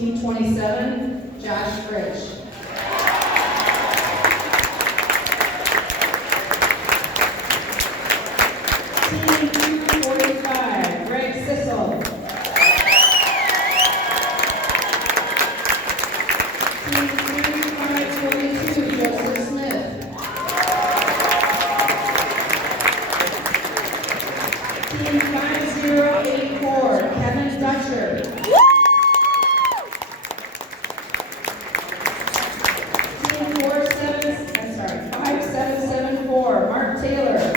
Team 27, Josh Fridge. Team 245, Greg Sissel. Team 3522, Joseph Smith. Team 5084, Kevin Dutcher. Team 5774, Mark Taylor.